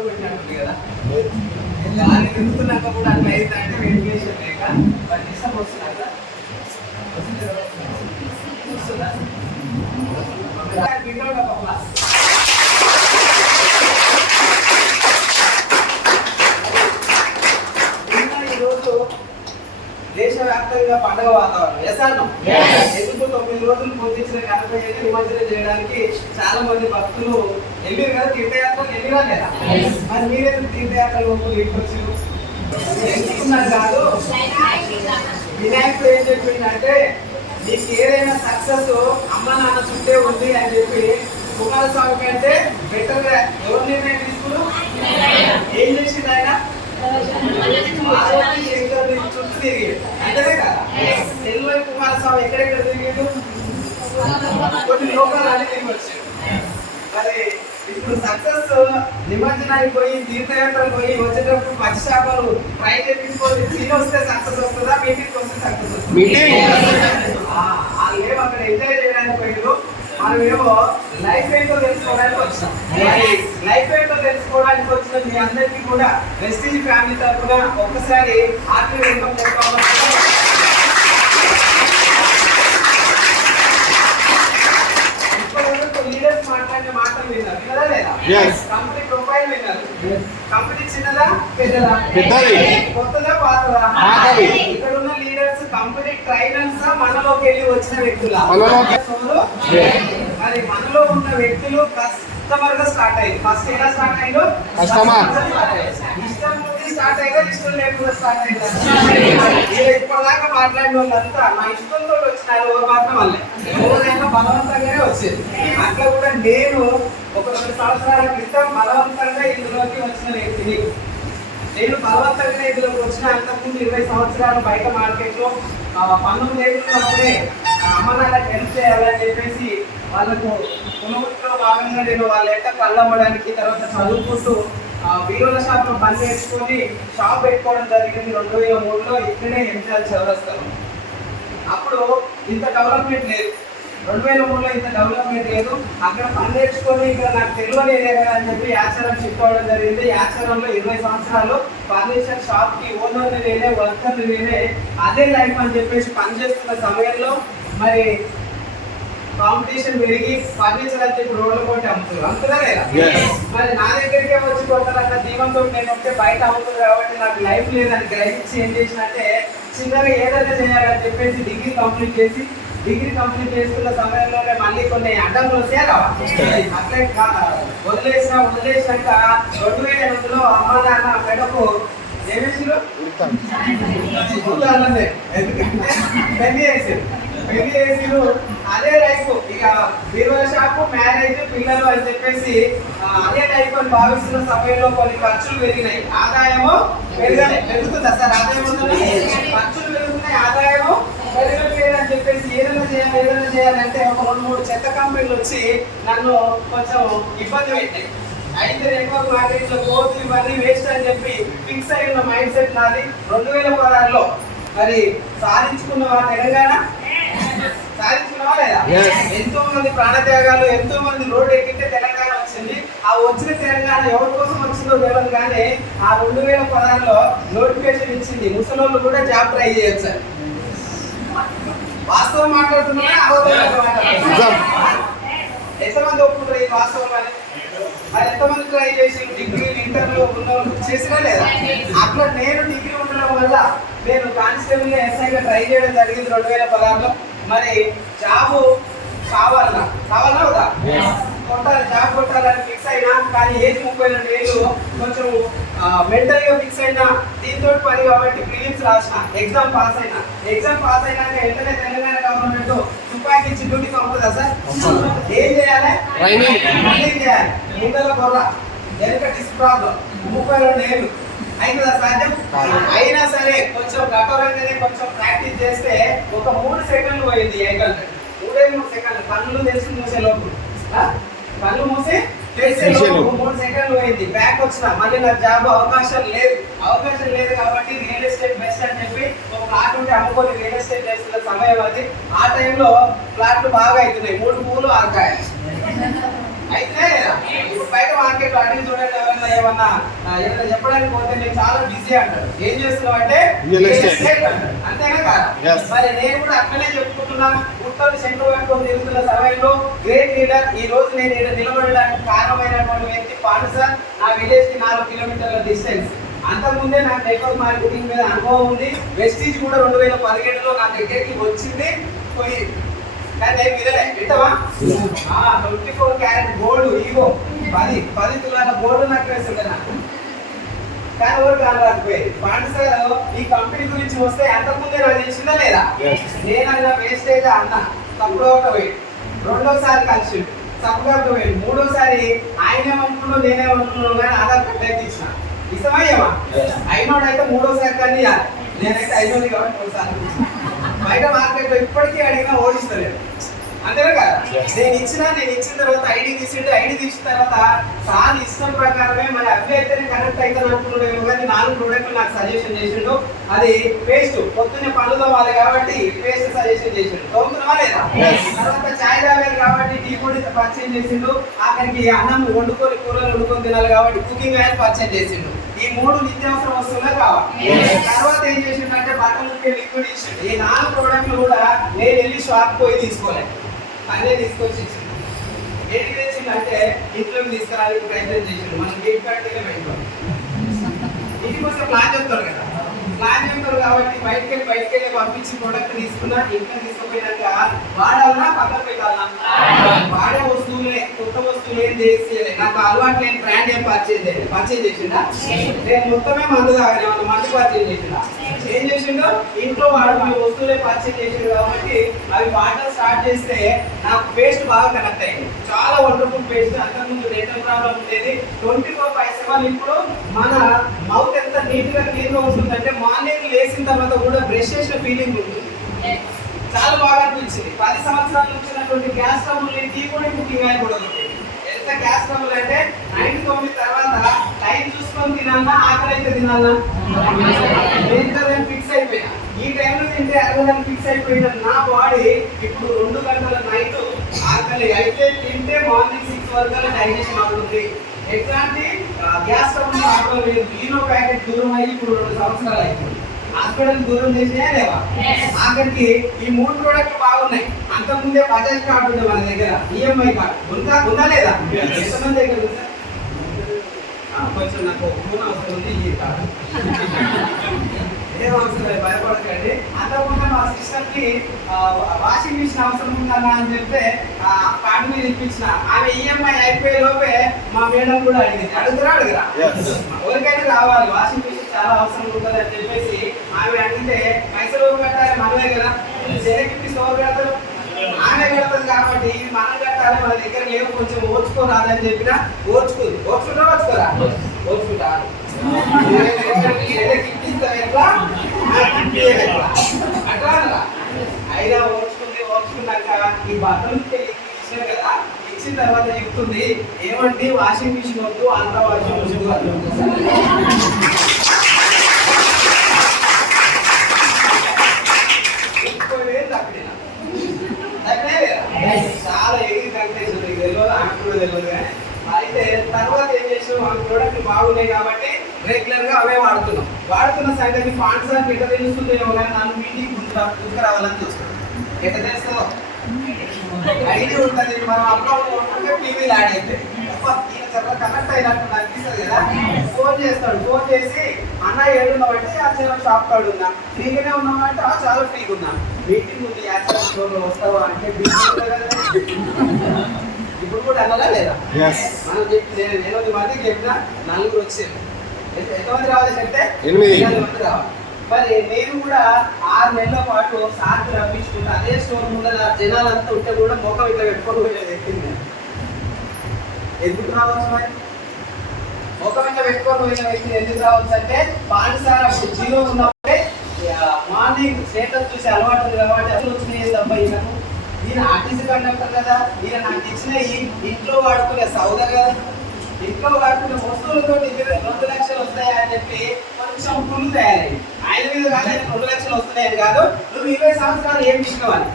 గొడవ పెట్టినట్టుంది కదా. దాన్ని తిరుగుతున్నాక కూడా అట్లా అయిందంటే వెంటిలేషన్ లేక మరి డిస్టర్బ్ వస్తున్నాక ఈరోజు దేశవ్యాప్తంగా పండుగ వాతావరణం ఎసానం ఎందుకు 9 రోజులు పొందించిన గణపయ్యని నిమజ్జనం చేయడానికి చాలా మంది భక్తులు వెళ్ళారు కదా. తీర్థయాత్రలు వెళ్ళినా లేదా? మరి మీరేం తీర్థయాత్రలు వచ్చారు ఎందుకున్నారు కాదు. వినాయకుడు ఏం చెప్పిందంటే నీకు ఏదైనా సక్సెస్ అమ్మ నాన్న చుట్టే ఉంది అని చెప్పి కుమారస్వామి కంటే బెటర్ గా ఎవరు నిర్ణయం తీసుకున్నారు? ఏం చేసింది ఆయన? చుట్టూ తిరిగి అంతేనే కదా. తెలుగు కుమారస్వామి ఎక్కడెక్కడ తిరిగాడు? కొన్ని లోకాలు తిరిగి వచ్చాడు. మరి ఇప్పుడు సక్సెస్ నిమజ్జనానికి పోయి తీర్థయాత్రలు పోయి వచ్చేటప్పుడు పచ్చి చేపలు ఫ్రై చేపించుకొని తిని వస్తే సక్సెస్ వస్తుందా? మీటింగ్ వస్తే సక్సెస్ వస్తుంది. ఏమో అక్కడ ఎంజాయ్ చేయడానికి పోయారు. మనమేమో లైఫ్ ఏంటో తెలుసుకోవడానికి వచ్చాం. లైఫ్ ఏంటో తెలుసుకోవడానికి వచ్చిన మీ అందరికీ కూడా వెస్టీజ్ ఫ్యామిలీ తరఫున ఒక్కసారి ఆర్థిక వెల్కమ్ చేసుకోవాలి. లీడర్స్ మాట్లాడిన మాటలు విన్నారు కదా లేదా? కంపెనీ ప్రొఫైల్ విన్నారు. కంపెనీ చిన్నదా పెద్దదా? కొత్తదా పాతదా? ఇక్కడ ఉన్న లీడర్స్ కంపెనీ ట్రైనర్స్ మనలోకి వెళ్ళి వచ్చిన వ్యక్తులా? మరి మనలో ఉన్న వ్యక్తులు కస్టమర్ గా స్టార్ట్ అయ్యింది. ఫస్ట్ ఎలా స్టార్ట్ అయ్యిందో ఇష్టం నుండి స్టార్ట్ అయ్యిందో ఇష్టం లేకుండా స్టార్ట్ అయ్యింది. ఇప్పటిదాకా మాట్లాడిన వాళ్ళంతా నా ఇష్టంతో వచ్చినారు. ఎవరు మాత్రం వాళ్ళే ఎవరైనా బలవంతంగానే వచ్చేది. అట్లా కూడా నేను ఒక 2 సంవత్సరాల క్రితం బలవంతంగా ఇందులోకి వచ్చిన వ్యక్తిని. నేను బలవంతంగా ఇందులోకి వచ్చిన అంతకుముందు 20 సంవత్సరాలు బయట మార్కెట్ లో 19 ఏళ్ళు ఉన్నప్పుడే అమ్మ నాన్నకి హెల్ప్ చేయాలని చెప్పేసి వాళ్ళకు పునరుద్ధిలో భాగంగా నేను వాళ్ళ ఎంట కళ్ళమ్మడానికి తర్వాత చదువుకుంటూ వీరుల షాప్లో పని నేర్చుకొని షాప్ పెట్టుకోవడం జరిగింది 2003లో. ఇక్కడే ఎంజాయ్ చదవస్తాను. అప్పుడు ఇంత డెవలప్మెంట్ లేదు. 2003లో ఇంత డెవలప్మెంట్ లేదు. అక్కడ పని నేర్చుకొని ఇక్కడ నాకు తెలియలేదే కదా అని చెప్పి యాచారం షిఫ్ట్ అవ్వడం జరిగింది. యాచారంలో 20 సంవత్సరాలు ఫర్నిచర్ షాప్ కి ఓనర్ని నేనే, వర్కర్ని నేనే. అదే లైఫ్ అని చెప్పేసి పనిచేస్తున్న సమయంలో మరి కాంపిటీషన్ పెరిగి ఫర్నిచర్ అయితే ఇప్పుడు రోడ్ల పోటీ అమ్ముతున్నారు. అంతదా లేదా? మరి నా దగ్గరికే వచ్చి కొట్టాలన్న దీవంతో నేను వస్తే బయట అమ్ముతుంది కాబట్టి నాకు లైఫ్ లేదని గ్రహించి ఏం చేసినంటే చిన్నగా ఏదైనా చేయాలని చెప్పేసి డిగ్రీ కంప్లీట్ చేసుకున్న సమయంలోనే మళ్ళీ కొన్ని అడ్డంకులు వస్తాయా? అట్లే వదిలేసినాక 2008లో అమ్మ నాన్న మెడకు ఏమేసారు? పెళ్లి చేసిరు. అదే లైఫ్ ఇక బీరువా షాపు, మ్యారేజ్, పిల్లలు అని చెప్పేసి అదే లైఫ్ అని భావిస్తున్న సమయంలో కొన్ని ఖర్చులు పెరిగినాయి. ఆదాయము పెరుగుతుందా సార్? ఆదాయం ఖర్చులు పెరుగుతున్నాయి, ఆదాయము పెరగట్లేదు అని చెప్పేసి ఏదైనా చేయాలంటే ఒక 2-3 చెత్త కంపెనీలు వచ్చి నన్ను కొంచెం ఇబ్బంది పెట్టాయి. అయితే ఎక్కువ మార్కెట్లో కోర్సు ఇవన్నీ వేస్ట్ అని చెప్పి ఫిక్స్ అయిన మైండ్ సెట్ నాది. 2016లో మరి సాధించుకున్నవా తెలంగాణ? సాధించుకున్నావా లేదా? ఎంతో మంది ప్రాణత్యాగాలు, ఎంతో మంది రోడ్డు ఎక్కితే తెలంగాణ వచ్చింది. ఆ వచ్చిన తెలంగాణ ఎవరి కోసం వచ్చిందో తెలియదు కానీ ఆ 2016లో నోటిఫికేషన్ ఇచ్చింది. ముసలోళ్ళు కూడా జాబ్ ట్రై చేయొచ్చు. వాస్తవం మాట్లాడుతున్నా ఎంతమంది ఒప్పుకుంటారు ఈ వాస్తవం అని? అది ఎంతమంది ట్రై చేసి డిగ్రీలు ఇంటర్లో ఉన్న చేసినా లేదా? అట్లా నేను డిగ్రీ ఉండడం వల్ల నేను కానిస్టేబుల్ ఎస్ఐగా ట్రై చేయడం జరిగింది 2016లో. మరి జాబ్ కావాలా వద్దా? కొట్టాలి, జాబ్ కొట్టాలని ఫిక్స్ అయినా కానీ ఏజ్ 32 ఏళ్ళు కొంచెం మెంటల్గా ఫిక్స్ అయినా దీంతో పని కాబట్టి ప్రిలిమ్స్ రాసిన, ఎగ్జామ్ పాస్ అయినాక వెంటనే తెలంగాణ గవర్నమెంట్ తుపాకి ఇచ్చి డ్యూటీకి పంపుతుందా సార్? ఏం చేయాలి? రన్నింగ్ చేయాలి. ముందర బొర్ర, వెనుక డిస్క్ ప్రాబ్లం, 32 ఏళ్ళు అవుతుందా సాధ్యం? అయినా సరే కొంచెం కఠోరంగానే కొంచెం ప్రాక్టీస్ చేస్తే ఒక 3 సెకండ్లు పోయింది. 3 సెకండ్లు కళ్ళు తెలిసి మూసే లోపు, కళ్ళు మూసి చేసే లోపు 3 సెకండ్లు పోయింది. బ్యాక్ వచ్చిన మళ్ళీ నాకు జాబ్ అవకాశం లేదు కాబట్టి రియల్ ఎస్టేట్ బెస్ట్ అని చెప్పి ఒక ప్లాట్ ఉంటే అమ్ముకొని రియల్ ఎస్టేట్ చేస్తున్న సమయం అది. ఆ టైంలో ప్లాట్లు బాగా అవుతున్నాయి. 3 పూలు 6 కాయలు అయితే బయట మార్కెట్ లో అడిగి చూడండి, ఎవరైనా ఏమన్నా చెప్పడానికి పోతే నేను చాలా బిజీ అంటారు. ఏం చేస్తున్నావు అంటే అంతేనా కాదు? మరి నేను కూడా అట్లనే చెప్పుకుంటున్నాను. ఉత్తర సెంటర్ పెట్టుకొని తిరుగుతున్న సమయంలో గ్రేట్ లీడర్ ఈ రోజు నేను ఇక్కడ నిలబడడానికి కారణమైనటువంటి వ్యక్తి పాండు సార్. నా విలేజ్ కి 4 కిలోమీటర్ల డిస్టెన్స్. అంతకుముందే నాకు నెట్వర్క్ మార్కెటింగ్ మీద అనుభవం ఉంది. వెస్టీజ్ కూడా 2017లో నా దగ్గరికి వచ్చింది పోయి, కానీ నేను వినలే. వింటావా? 24 క్యారెట్ గోల్డ్ ఈగో 10 తులాల గోల్డ్ నాకు వేస్తుంది నాకు, కానీ ఎవరు కాకపోయేది. పాండు సార్ ఈ కంపెనీ గురించి వస్తే అంతకుముందే నాకు తెలిసిందా లేదా? నేనన్నా వేస్టేజ్ అన్న తప్పుడు ఒక పోయి, రెండోసారి కలిసి తప్పుగా పోయి, మూడోసారి ఆయనేమనుకున్నావు నేనేమనుకున్నావు కానీ ఆధార్ కార్డు అయితే ఇచ్చిన ఇష్టమయ్యమా. అయినోడైతే మూడోసారి కానీ నేనైతే అయినోది కాబట్టి 3 సార్లు బయట మార్కెట్లో ఇప్పటికీ అడిగినా ఓడిస్తలేదు. అంతేనా కదా? నేను ఇచ్చిన తర్వాత ఐడి తీసిండు. ఐడి తీసిన తర్వాత సార్ ఇష్టం ప్రకారమే మరి అవి అయితే కరెక్ట్ అయితే అనుకున్నాడు కానీ 4 ప్రోడక్ట్లు నాకు సజెషన్ చేసిండు. అది పేస్ట్ పొద్దున్నే పనులు తోవాలి కాబట్టి పేస్ట్ సజెషన్ చేసిండు. తోముతున్నావా లేదా? తర్వాత చాయ్ తాగాలి కాబట్టి టీ పొడి పర్చేజ్ చేసిండు. ఆఖరికి అన్నం వండుకొని కూరలు వండుకొని తినాలి కాబట్టి కుకింగ్ ఆయిల్ పర్చేజ్ చేసిండు. ఈ 3 నిత్యావసర వస్తువులే కావాలి. తర్వాత ఏం చేసిండంటే బట్టలు లిక్విడ్ ఇచ్చిండు. ఈ 4 ప్రోడక్ట్లు కూడా నేను వెళ్ళి షాప్ పోయి తీసుకోలేదు, అన్నీ తీసుకొచ్చి ఇచ్చిండు. ఏంటి తెచ్చిందంటే ఇంట్లోకి తీసుకురానికి ప్రయత్నం చేసిండు. మనం గేట్ కట్టిగా పెట్టుకోవాలి. ఇంటికి వస్తే ప్లాన్ చెప్తారు కదా, ప్లాన్ చెప్తారు కాబట్టి బయటకెళ్ళి పంపించి ప్రోడక్ట్ తీసుకున్నా. ఇంట్లో తీసుకుపోయినాక వాడాలన్నా పక్కన పెట్టాలన్నా? వాడే వస్తువులే, కొత్త వస్తువులు ఏం చేసి నాకు అలవాటు లేని బ్రాండ్ ఏం పర్చేజ్ చేసిండా? నేను మొత్తమే మందు తాగాలి, వాళ్ళు మందు పర్చేజ్ చేసిండా? ఏం చేసిండు? ఇంట్లో వాడు వస్తువులే పర్చేజ్ చేసిండు కాబట్టి అవి వాడడం స్టార్ట్ చేస్తే నాకు పేస్ట్ బాగా కనెక్ట్ అయింది. చాలా వండర్ఫుల్ పేస్ట్. అంతకుముందు డెంటల్ ప్రాబ్లం ఉండేది. 24/7 ఇప్పుడు మన మౌత్ ఎంత నీట్ గా క్లీన్ గా ఉంటుందంటే మార్నింగ్ లేచిన తర్వాత కూడా బ్రష్ చేసిన ఫీలింగ్ ఉంటుంది. చాలా బాగా అనిపించింది. 10 సంవత్సరాల నుంచి ఉన్నటువంటి గ్యాస్ ట్రబుల్ టీ కూడా కుకింగ్ ఆయిల్ కూడా ఉంటుంది. ఎంత గ్యాస్ ట్రబుల్ అంటే 99 తర్వాత టైం చూసుకొని తినాలన్నా ఆకలి అయితే తినాలన్నా ఫిక్స్ అయిపోయినా. ఈ టైంలో తింటే అరగదని ఫిక్స్ అయిపోయిన నా బాడీ ఇప్పుడు 2 గంటల నైట్ ఆకలి అయితే తింటే మార్నింగ్ 6 వరకు డైజెషన్ అవుతుంది. ఎట్లాంటి గ్యాస్ ట్రబుల్ ఆకలి లేదు. ఈనో ప్యాకెట్ దూరం అయ్యి ఇప్పుడు 2 సంవత్సరాలు అయిపోయింది. హాస్పిటల్ దూరం చేసినా లేవా? ఆఖరికి ఈ 3 ప్రోడక్ట్లు బాగున్నాయి. అంతకుముందే బజాజ్ కార్డు ఉంది మన దగ్గర, ఈఎంఐ కార్డు ఉందా లేదా? ఎంతమంది దగ్గర ఉంది? కొంచెం నాకు ఫోన్ అవసరం ఉంది, ఈ కార్డు ఏం అవసరం లేదు, భయపడకండి. అంతకుముందే మా సిస్టర్కి వాషింగ్ మిషన్ అవసరం ఉందన్నా అని చెప్తే ఆ కార్డు మీద ఇప్పించిన. ఆమె ఈఎంఐ అయిపోయే లోపే మా మేడం కూడా అడిగింది. అడుగురా ఎవరికైనా కావాలి వాషింగ్ మిషన్, చాలా అవసరం ఉంటుంది అని చెప్పేసి ఆమె అడిగితే పైసలు ఎవరు కట్టాలి? మనమే కదా. సెలెక్ట్ ఎవరు కడతారు? ఆమె కడతారు కాబట్టి ఇది మనం కట్టాలి. మన దగ్గర లేవు, కొంచెం ఓర్చుకోరాదని చెప్పినా ఓర్చుకుంటారా? అట్లా అయినా ఓర్చుకున్నాక ఈ బట్టలు ఇచ్చిన కదా, ఇచ్చిన తర్వాత చెప్తుంది ఏమంటే వాషింగ్ మిషన్ వద్దు, అంత వాషింగ్ మిషన్ వద్దు. 30,000 తప్పినా చాలా ఎగిరి కనిపిస్తుంది. తెలియదు, ఆమె కూడా తెలియదు. అయితే తర్వాత ఏం చేసాం, మన ప్రోడక్ట్ బాగున్నాయి కాబట్టి రెగ్యులర్ గా అవే వాడుతున్న సంగతి పాండు సార్ ఎట్లా తెలుస్తుంది? నన్ను మీటింగ్ తీసుకురావాలని చూస్తాను. ఎట్లా తెలుస్తుందో ఐడి ఉంటుంది. మనం అప్లోడ్ కొట్టుకుంటే టీవీలు యాడ్ అయితే కనెక్ట్ అయినట్టు అనిపిస్తుంది కదా. ఫోన్ చేస్తాడు. ఫోన్ చేసి అన్న ఏడున్నావు అంటే యాక్సిడెంట్ షాప్ కాడు ఉన్నా, ఫ్రీగానే ఉన్నావు అంటే చాలా ఫ్రీగా ఉన్నా, మీటింగ్ ఉంది యాక్సిడెంట్ స్టోర్ లో వస్తావా అంటే ఇప్పుడు కూడా అన్నదా లేదా? మనం చెప్పి నేను 8 మందికి చెప్పినా 4 వచ్చారు. ఎంతమంది రావాలి అంటే 8 మంది రావాలి. మరి నేను కూడా 6 నెలల పాటు సార్కి రప్పించుకుంటా. అదే స్టోర్ ముందర జనాలంతా ఉంటే కూడా మొఖం ఇట్లా పెట్టుకొని పోయేది. ఎక్కింది ఎందుకు రావచ్చు? మరి మొఖం ఇట్లా పెట్టుకొని పోయిన వ్యక్తి ఎందుకు రావచ్చు అంటే పాండు సార్ అప్పుడు 0 ఉన్నప్పుడే మార్నింగ్ స్టేటస్ చూసి అలవాటు ఉంది కాబట్టి అసలు వచ్చినాయి తప్ప ఈయనకు. ఈయన ఆర్టీసీ కండక్టర్ కదా, ఈయన నాకు ఇచ్చిన ఇంట్లో వాడుకునే సౌదా కదా, ఇంట్లో వాడుకునే వస్తువులతో 2 లక్షలు వస్తాయా అని చెప్పి కొంచెం పుల్లు తయారయ్యి ఆయన మీద కానీ 2 లక్షలు వస్తున్నాయని కాదు, నువ్వు 20 సంవత్సరాలు ఏం తీసుకోవాలి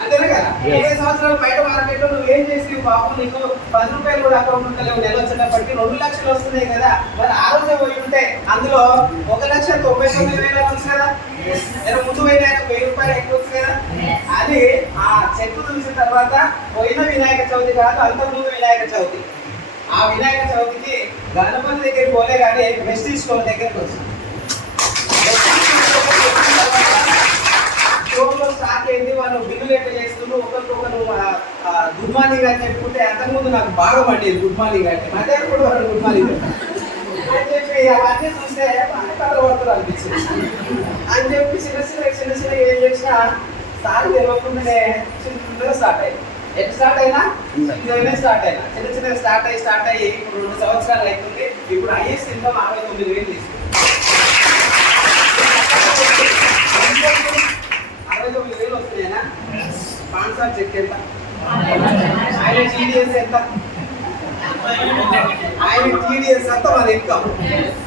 అని అంతేనే కదా. 20 సంవత్సరాలు బయట మార్కెట్లో నువ్వు ఏం చేసి పాపం నీకు 10 రూపాయలు కూడా అకౌంట్ ఉంటలేవు, నెల వచ్చేటప్పటికి 2 లక్షలు వస్తున్నాయి కదా. మరి ఆ రోజే పోయి ఉంటే అందులో 1,99,000 ఉంది కదా. ముందు పోయిన 1000 రూపాయలు ఎక్కువ వస్తుంది కదా. అది ఆ చెక్కు చూసిన తర్వాత పోయిన వినాయక చవితి కాదు, అంతకుముందు వినాయక చవితి. ఆ వినాయక చవితికి గణపతి దగ్గరికి పోలే కానీ వెస్టీజ్ స్టోర్ దగ్గరికి వచ్చింది. స్టోర్లో స్టాక్ ఏంటి, వాళ్ళు బిల్లులు ఎట్లా చేస్తున్నారు, ఒకరికొకరు గుడ్ మార్నింగ్ అని చెప్పుకుంటే అంతకుముందు నాకు బాగా పడేది గుడ్ మార్నింగ్ అంటే. మధ్యాహ్నం కూడా వాళ్ళు గుడ్ మార్నింగ్ అని చెప్పి అవన్నీ చూస్తే కథలు పడుతుంది అనిపించింది అని చెప్పి చిన్న చిన్న ఏం చేసినా సార్ తెలియకుండానే చిన్నగా స్టార్ట్ అయ్యింది. ఎట్లా స్టార్ట్ అయినా చిన్నగానే స్టార్ట్ అయినా చిన్నగా స్టార్ట్ అయ్యి ఇప్పుడు 2 సంవత్సరాలు అవుతుంది. ఇప్పుడు హైయెస్ట్ ఇన్కమ్ 69,000 తీసుకుంది. 69,000 వస్తున్నాయనా. పాన్ సార్ చెక్ ఎంత, ఆయన టీడీఎస్ ఎంత, ఆయన టీడీఎస్ అంతా మన ఇన్కమ్.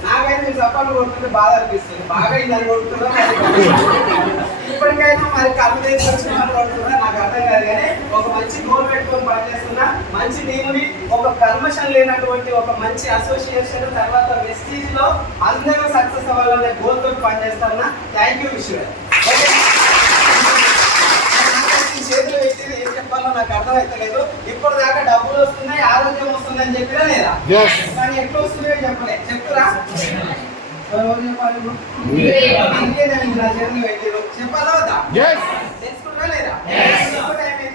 నాకైతే మీరు సపోర్ట్ కొడుతుంటే బాధ అనిపిస్తుంది. బాగా ఇదని కొడుతుందా ఇప్పటికైనా మరి కళ్ళు తెచ్చిన కొడుతుందా నాకు అర్థం కాదు. కానీ ఒక మంచి గోల్ పెట్టుకొని పనిచేస్తున్నా, మంచి టీముని, ఒక కల్మషన్ లేనటువంటి ఒక మంచి అసోసియేషన్, తర్వాత వెస్టీజ్ లో అందరూ సక్సెస్ అవ్వాలనే గోల్ తోటి పనిచేస్తున్నా. థ్యాంక్ యూ విశ్వ. చేతులు పెట్టింది ఏం చెప్పాలో నాకు అర్థమైతలేదు. ఇప్పుడు దాకా డబ్బులు వస్తున్నాయి, ఆరోగ్యం వస్తుందని చెప్పినా లేదా, కానీ ఎట్లా వస్తున్నాయో చెప్పలే. చెప్తురా చెప్పాలా వద్దా, తెలుసుకుంటారా లేదా?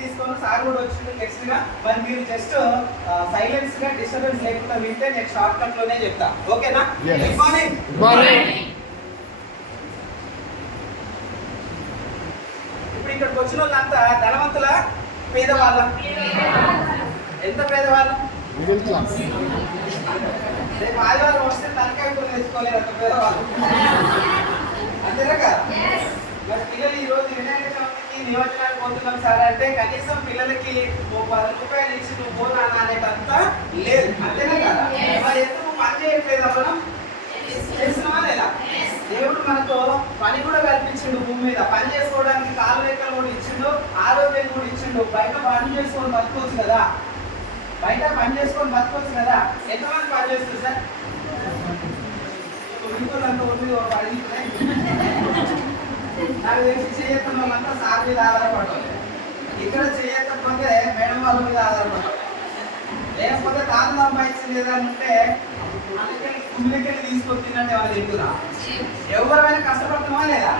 తీసుకొని సార్ కూడా వచ్చింది నెక్స్ట్ గా. మరి మీరు జస్ట్ సైలెన్స్ గా డిస్టర్బెన్స్ లేకుండా వింటే నేను షార్ట్ కట్ లోనే చెప్తా. ఓకేనా? Good morning. ఇక్కడికి వచ్చిన వాళ్ళంతా ధనవంతుల, పేదవాళ్ళ? ఎంత పేదవాళ్ళ? రేపు ఆదివారం వస్తే తలకాయ కూడా తెచ్చుకోలేదు అంత పేదవాళ్ళు. అంతేనా కదా? మరి పిల్లలు ఈ రోజు వినాయక చవితికి నియోజకానికి పోతున్నాం సార్ అంటే కనీసం పిల్లలకి 10 రూపాయలు ఇచ్చి నువ్వు పోనా అనేటంత లేదు. అంతేనా కదా? మరి ఎందుకు పని చేయట్లేదా మనం? చేస్తున్నావా లేదా? దేవుడు మనకు పని కూడా కల్పించిండు, భూమి మీద పని చేసుకోవడానికి కాలు రేఖలు కూడా ఇచ్చిండు, ఆరోగ్యం కూడా ఇచ్చిండు. బయట పని చేసుకొని బతకొచ్చు కదా, ఎంతమంది పని చేస్తుంది సార్? ఇంకోళ్ళంతా ఉంది నాకు తెలిసి చేయకుండా వాళ్ళంతా సార్ మీద ఆధారపడాలి. ఇక్కడ చేయకపోతే మేడం వాళ్ళ మీద ఆధారపడాలి. లేకపోతే తాను సంపాదించింది ఏదైనా ఉంటే కుమ్మికెళ్ళి తీసుకొని తినండి. వాళ్ళు ఎందుకురా? ఎవరైనా కష్టపడుతున్నావా లేదా?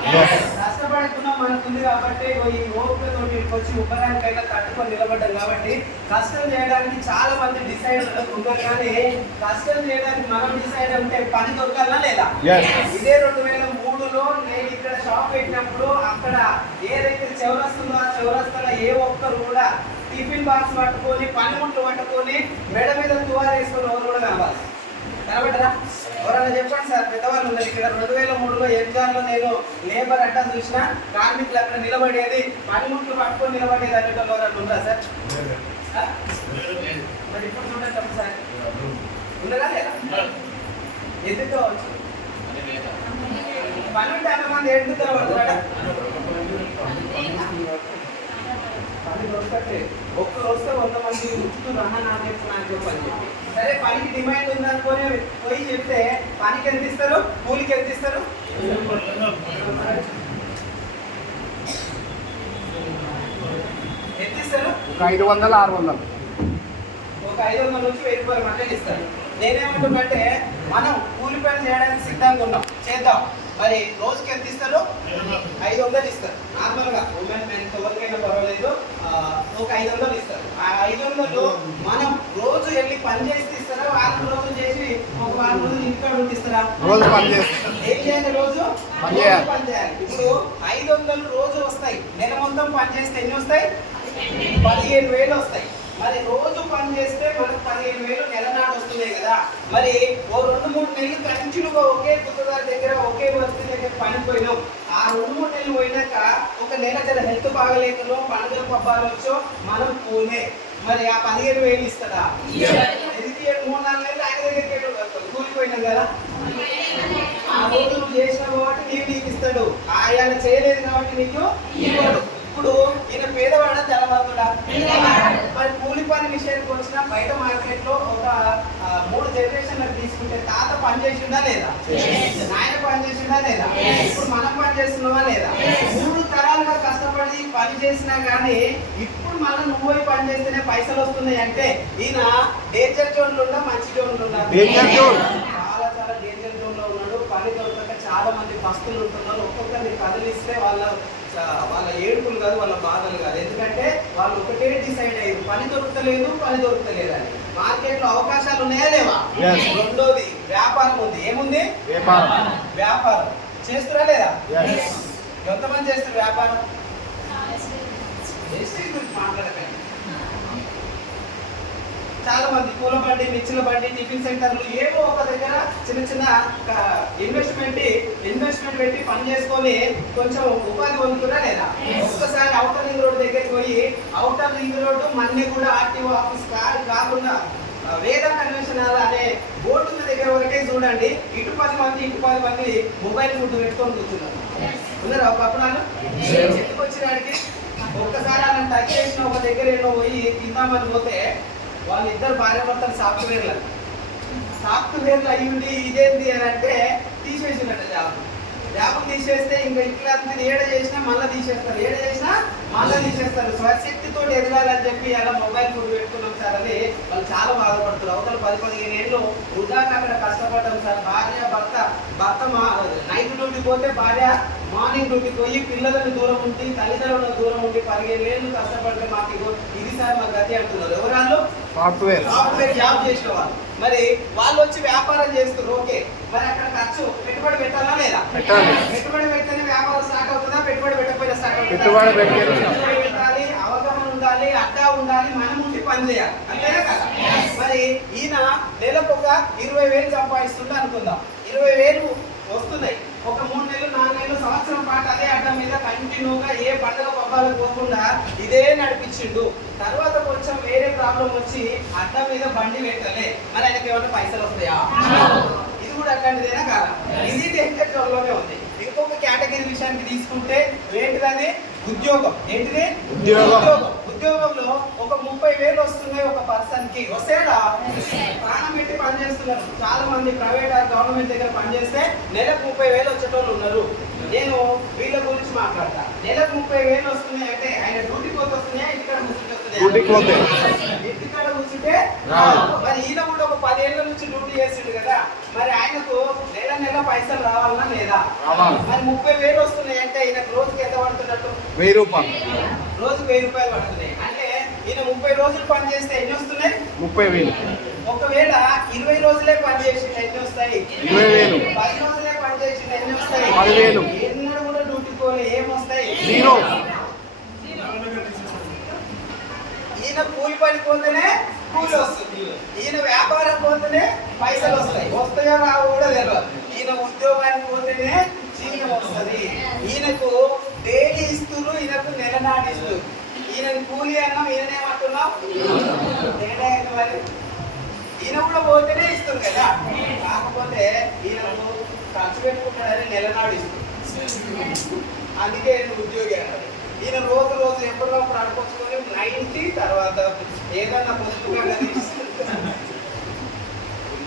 కష్టపడుతున్నాం మనకుంది కాబట్టి ఈ ఓపికతో వచ్చి ఉబ్బరానికైనా తట్టుకొని నిలబడ్డాం కాబట్టి కష్టం చేయడానికి చాలా మంది డిసైడ్ ఉన్నారు. కానీ కష్టం చేయడానికి మనం డిసైడ్ ఉంటే పని దొరకాలా లేదా? ఇదే 2003లో నేను ఇక్కడ షాప్ పెట్టినప్పుడు అక్కడ ఏదైతే చౌరస్తుందో ఆ చౌరస్తాలో ఏ ఒక్కరు కూడా టిఫిన్ బాక్స్ పట్టుకొని పనిముట్లు పట్టుకొని మెడ మీద తువాలు వేసుకొని ఎవరు కూడా కావాలి కనబడ్డరా? ఎవరైనా చెప్పండి సార్. పెద్దవాళ్ళు ఉన్నారు ఇక్కడ. 2003లో ఎగ్జామ్లో నేను లేబర్ అడ్డా చూసిన కార్మికులు అక్కడ నిలబడేది, పనిముట్లు పట్టుకొని నిలబడేది అనేటోళ్ళు ఎవరైనా ఉన్నారా సార్? మరి ఇప్పుడు చూడండి సార్, ఉండగా లేదా? ఎదుర్కోవచ్చు. పని ఉంటే అంతమంది ఎదుగుతూ పడుతున్నాడా? ఒక్కరు వస్తే 100 మంది ఉచ్చుతున్నా నాకు చెప్పని చెప్పి సరే పనికి డిమాండ్ ఉందనుకొని పోయి చెప్తే పనికి ఎంత ఇస్తారు, కూలికి ఎంత ఇస్తారు? ఎంత ఇస్తారు? 500, 600. ఒక 500 నుంచి 1000 రూపాయల మధ్య ఇస్తారు. నేనేమంటున్నాంటే మనం కూలి పని చేయడానికి సిద్ధంగా ఉన్నాం, చేద్దాం. మరి రోజుకి ఎంత ఇస్తారు? 500 ఇస్తారు. నార్మల్గా ఉమెన్ మెన్ ఎవరికైనా పర్వాలేదు, ఒక 500 ఇస్తారు. ఆ 500 మనం రోజు వెళ్ళి పని చేసి ఇస్తారా, వారం రోజులు చేసి ఒక వారం రోజులు ఇంటికాడ ఉండిస్తారా? ఏం చేయాలి? రోజు పని చేయాలి. ఇప్పుడు 500 రోజు వస్తాయి, నెల మొత్తం పని చేస్తే ఎన్ని వస్తాయి? 15,000 వస్తాయి. మరి రోజు పని చేస్తే మనకు 15,000 నెల నాడు వస్తున్నాయి కదా. మరి ఓ 2-3 నెలలు కంటిన్యూగా ఒకే పుస్తకాల దగ్గర ఒకే వస్తు దగ్గర పని పోయినాం. ఆ 2-3 నెలలు పోయినాక ఒక నెల జర హెల్త్ బాగలేకనో పండుగ పబ్బాలు వచ్చో మనం పోలే, మరి ఆ 15,000 ఇస్తాడా? ఎందుకు 3-4 నెలలు ఆయన దగ్గరికి కూలిపోయినాం కదా. ఆ రోజు నువ్వు చేసినావు కాబట్టి నీకు ఇస్తాడు, ఆయన చేయలేదు కాబట్టి నీకు ఇవ్వడు. ఇప్పుడు ఈయన పేదవాడ తెల్లవారుడా? మరి కూలి పని విషయానికి వచ్చిన బయట మార్కెట్ లో ఒక 3 జనరేషన్లకు తీసుకుంటే తాత పని చేసిందా లేదా, నాయన పని చేసిందా లేదా, ఇప్పుడు మనం పని చేస్తున్నావా లేదా? 3 తరాలుగా కష్టపడి పని చేసినా గానీ ఇప్పుడు మనం నువ్వు పని చేస్తేనే పైసలు వస్తున్నాయి అంటే ఈయన డేంజర్ జోన్ లో ఉందా మంచి జోన్ లో ఉందా? చాలా చాలా డేంజర్ జోన్ లో ఉన్నాడు. పని దొరకక చాలా మంది పస్తులు ఉంటున్నారు. ఒక్కొక్కరిని కదిలిస్తే వాళ్ళ ఏడుపులు కాదు, వాళ్ళ బాధలు కాదు. ఎందుకంటే వాళ్ళు ఒకటే డిసైడ్ అయ్యారు, పని దొరుకుతలేదు అని. మార్కెట్ లో అవకాశాలు ఉన్నాయా లేవా? రెండోది వ్యాపారం ఉంది. ఏముంది? వ్యాపారం చేస్తురా లేదా? ఎంతమంది చేస్తారు వ్యాపారం? మాట్లాడకండి. చాలా మంది పూల బండి, మిర్చిల బండి, టిఫిన్ సెంటర్లు ఏవో ఒక దగ్గర చిన్న చిన్న ఇన్వెస్ట్మెంట్ పెట్టి పని చేసుకొని కొంచెం ఉపాధి పొందుతున్నా లేదా? ఒక్కసారి అవుటర్ రింగ్ రోడ్ దగ్గరికి పోయి అవుటర్ రింగ్ రోడ్డు మన్ని కూడా ఆర్టీఓ ఆఫీస్ కాకుండా వేద కన్వెన్షన్ అనే బోర్డు దగ్గర వరకే చూడండి. ఇటు 10 మంది మొబైల్ ఫుడ్ పెట్టుకొని కూర్చున్నారు. ఉన్నారా ఒకప్పుడు? ఎందుకు వచ్చినాడికి ఒక్కసారి అలా టచ్ చేసిన ఒక దగ్గర ఏమో పోయి తిందామని పోతే వాళ్ళిద్దరు భార్యాభర్తలు సాఫ్ట్వేర్లు అయ్యుండి ఇదేంటి అని అంటే తీసేసిందట జాబ్ తీసేస్తే ఇంకా ఇట్లా ఏడ చేసినా మళ్ళీ తీసేస్తారు. స్వశక్తితో ఎదగాలని చెప్పి అలా మొబైల్ ఫుడ్ పెట్టుకున్నాం సార్ అని వాళ్ళు చాలా బాధపడుతున్నారు. అవతల 10-15 ఏళ్ళు వృధాగా అక్కడ కష్టపడ్డాం సార్. భర్త నైట్ డ్యూటీ పోతే భార్య మార్నింగ్ డ్యూటీ పోయి పిల్లలను దూరం ఉండి తల్లిదండ్రులను దూరం ఉండి 15 ఏళ్ళు కష్టపడితే మాకు ఇది సార్ మా గతి అంటున్నారు. ఎవరాళ్ళు? సాఫ్ట్వేర్ జాబ్ చేసిన వాళ్ళు. మరి వాళ్ళు వచ్చి వ్యాపారం చేస్తారు. ఓకే, మరి అక్కడ ఖర్చు పెట్టుబడి పెట్టాలా లేదా? పెట్టుబడి పెడితేనే వ్యాపారం స్టార్ట్ అవుతుందా? పెట్టుబడి పెట్టకపోయినా స్టార్ట్ అవుతుందా? పెట్టాలి, అవగాహన ఉండాలి, అడ్డా ఉండాలి, మనం ఉండి పని చేయాలి. అంతేనా కదా? మరి ఈయన నెలకు ఒక 20,000 సంపాదిస్తుండే అనుకుందాం. 20,000 వస్తున్నాయి. ఒక 3 నెలలు 4 నెలలు సంవత్సరం పాటు అదే అడ్డ మీద కంటిన్యూగా ఏ పండుగ పబ్బాలకు పోకుండా ఇదే నడిపించిండు. తర్వాత కొంచెం వేరే ప్రాబ్లం వచ్చి అడ్డ మీద బండి పెట్టలే, మరి ఆయనకి ఏమైనా పైసలు వస్తాయా? ఇది కూడా అట్లాంటిదేనా కాదా? ఇది డేంజర్ జోన్లోనే ఉంది. ఇంకొక కేటగిరీ విషయానికి తీసుకుంటే ఏంటిదని? ఉద్యోగం. ఏంటిది? ఉద్యోగంలో ఒక 30,000 వస్తున్నాయి ఒక పర్సన్ కి. వస్తేరా ప్రాణం పెట్టి పనిచేస్తున్నారు. చాలా మంది ప్రైవేట్ గవర్నమెంట్ దగ్గర పనిచేస్తే నెలకు 30,000 వచ్చేటోళ్ళు ఉన్నారు. నేను వీళ్ళ గురించి మాట్లాడతా. నెలకు 30,000 వస్తున్నాయి అంటే ఆయన డ్యూటీ పోతే వస్తున్నాయా, ఇంటికాడ కూర్చుంటే వస్తున్నాయా? ఇంటికాడ కూర్చుంటే. మరి ఈయన కూడా ఒక 10 ఏళ్ళ నుంచి డ్యూటీ చేసిండు కదా, మరి ఆయనకు నెల పైసలు రావాలన్నా లేదా? మరి 30,000 వస్తున్నాయి అంటే ఈయనకు రోజుకి ఎంత పడుతున్నట్టు? 1000 రూపాయలు. రోజుకి 1000 రూపాయలు పడుతున్నాయి అంటే ఈయన 30 రోజులు పని చేస్తే ఎన్ని వస్తున్నాయి? 30,000. ఒకవేళ 20 రోజులే పని చేసి ఎన్ని వస్తాయి? 20,000. 10 రోజులే పని చేసి ఎన్ని వస్తాయి? 10,000. ఎన్నడూ కూడా డ్యూటీ పోలే ఏమొస్తాయి? 0. ఈయన కూలి పని పోతేనే కూలి వస్తుంది, ఈయన వ్యాపారం పోతేనే పైసలు వస్తాయి. వస్తాయో రావు కూడా తెలియదు. ఈయన ఉద్యోగానికి పోతేనే జీతం వస్తుంది. ఈయనకు డైలీ ఇస్తున్నారు, ఈయనకు నెలనాడు ఇస్తున్నారు. ఈయనకు కూలి అన్నాం, ఈయననేమంటున్నాం తేడా. మరి ఈయన కూడా పోతేనే ఇస్తుంది కదా, కాకపోతే ఈయనకు ఖర్చు పెట్టుకుంటాడని నెలనాడు ఇస్తుంది. అందుకే ఈయన ఉద్యోగి అన్నారు. ఈయన రోజు ఎప్పటికప్పుడు అడుకొచ్చుకొని 90 తర్వాత ఏదన్నా పొద్దుగా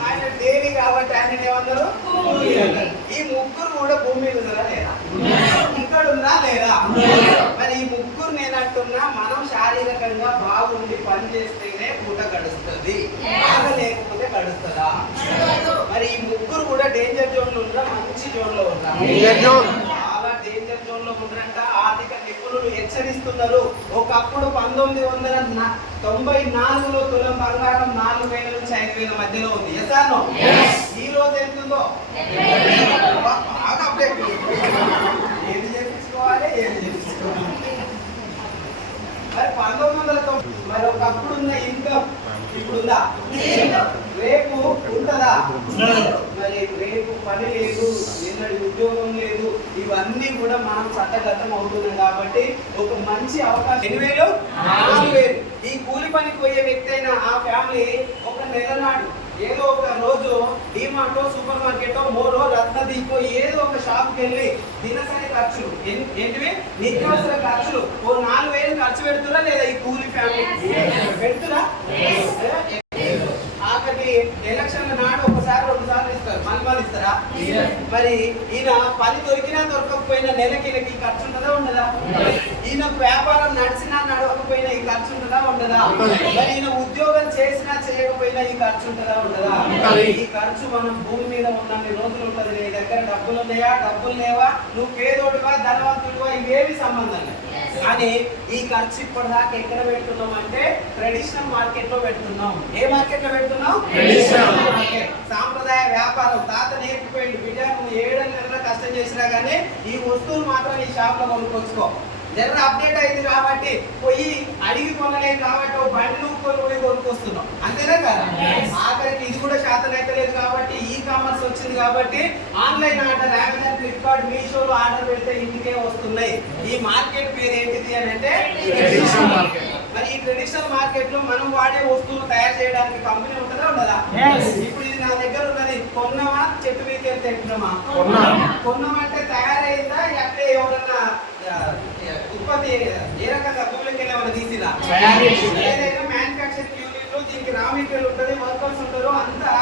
ఆయన డైలీ కాబట్టి ఆయన ఏమన్నారు? ఈ ముగ్గురు కూడా భూమి మీద ఉన్నారా లేదా? ఇక్కడ ఉందా లేదా? మరి ఈ ముగ్గురు నేనంటున్నా మనం శారీరకంగా బాగుండి పని చేస్తేనే పూట గడుస్తుంది, బాగా లేకపోతే గడుస్తుందా? మరి ఈ ముగ్గురు కూడా డేంజర్ జోన్ లో ఉన్నారా, మంచి జోన్ లో ఉన్నారా? చాలా డేంజర్ జోన్ లో ఉన్నారంట. ఆర్థిక నిపుణులు హెచ్చరిస్తున్నారు. ఒకప్పుడు 1994లో తులం బంగారం 4,000 నుంచి 5,000 మధ్యలో ఉంది. ఈ రోజు ఎంతుందో బాగా అప్డేట్. ఏది చేపించుకోవాలి, మరి 1990 మరి ఒకప్పుడు ఉన్న ఇన్కమ్ ఇప్పుడుందా? రేపు ఉంటుందా? మరి రేపు పని లేదు, నిన్నటి ఉద్యోగం లేదు. ఇవన్నీ కూడా మనం చట్టగతం అవుతున్నాం కాబట్టి ఒక మంచి అవకాశం. 8,000 4,000 ఈ కూలి పనికి పోయే వ్యక్తి అయినా ఆ ఫ్యామిలీ ఒక నెల నాడు ఏదో ఒక రోజు డిమార్టో, సూపర్ మార్కెటో, మోరో, రత్నదీపో ఏదో ఒక షాప్కి వెళ్ళి దినసరి ఖర్చులు ఏంటివి నిత్యావసర ఖర్చులు ఓ 4,000 ఖర్చు పెడుతురా లేదా ఈ కూలి ఫ్యామిలీ పెడుతురా? ఆఖరికి ఎలక్షన్ల నాడు ఒకసారి 2 సార్లు ఇస్తారు, మళ్ళీ ఇస్తారా? మరి ఈయన పని దొరికినా దొరకకపోయినా నెలకి ఈ ఖర్చు ఉంటుందా ఉండదా? ఈయన వ్యాపారం నడిచినా నడవకపోయినా ఈ ఖర్చు ఉంటుందా ఉండదా? మరి ఈయన ఉద్యోగం చేసినా చేయకపోయినా ఈ ఖర్చు ఉంటుందా ఉండదా? ఈ ఖర్చు మనం భూమి మీద ఉన్నన్ని రోజులు ఉంటది. నీ దగ్గర డబ్బులు ఉన్నాయా, డబ్బులు లేవా, నువ్వు పేదోడువా ధనవంతుడువా, ఇవేమి సంబంధం లేదు. కానీ ఈ ఖర్చు ఇప్పటిదాకా ఎక్కడ పెడుతున్నాం అంటే ట్రెడిషనల్ మార్కెట్ లో పెడుతున్నాం. ఏ మార్కెట్ లో పెడుతున్నాం? Traditional market. సాంప్రదాయ వ్యాపారం తాత నేర్పిపోయింది, బిడ్డ నువ్వు 7 నెలల కష్టం చేసినా గానీ ఈ వస్తువులు మాత్రం ఈ షాప్ లో కొనుక్కొచ్చుకో. జనరల్ అప్డేట్ అయింది కాబట్టి పోయి అడిగి కొనలేదు కాబట్టి ఓ బండ్లు పోయి కొనుక్కొస్తున్నాం, అంతేనా కదా? ఆఖరికి ఇది కూడా శాతం అయితే లేదు కాబట్టి ఈ కామర్స్ వచ్చింది కాబట్టి ఆన్లైన్ ఆర్డర్ అమెజాన్, ఫ్లిప్కార్ట్, మీషోలో ఆర్డర్ పెడితే ఇంటికే వస్తున్నాయి. ఈ మార్కెట్ పేరు ఏంటిది అని అంటే ట్రెడిషనల్ మార్కెట్. మరి ఈ ట్రెడిషనల్ మార్కెట్ లో మనం వాడే వస్తువులు తయారు చేయడానికి కంపెనీ ఉంటుందా ఉండదా? ఇప్పుడు ఇది నా దగ్గర ఉన్నది, కొన్నామా చెట్టు మీదకి వెళ్తే ఎక్కున్నామా? కొన్నామంటే తయారైందా ఎక్కడే ఎవరన్నా ఉత్పత్తి ఏ రకంగా భూమిలోకి వెళ్ళి ఏమైనా తీసినా? ఏదైనా మ్యానుఫ్యాక్చరింగ్ యూనిట్ లో దీనికి రా మెటీరియల్ ఉంటుంది, వర్కర్స్ ఉంటారు, అంతా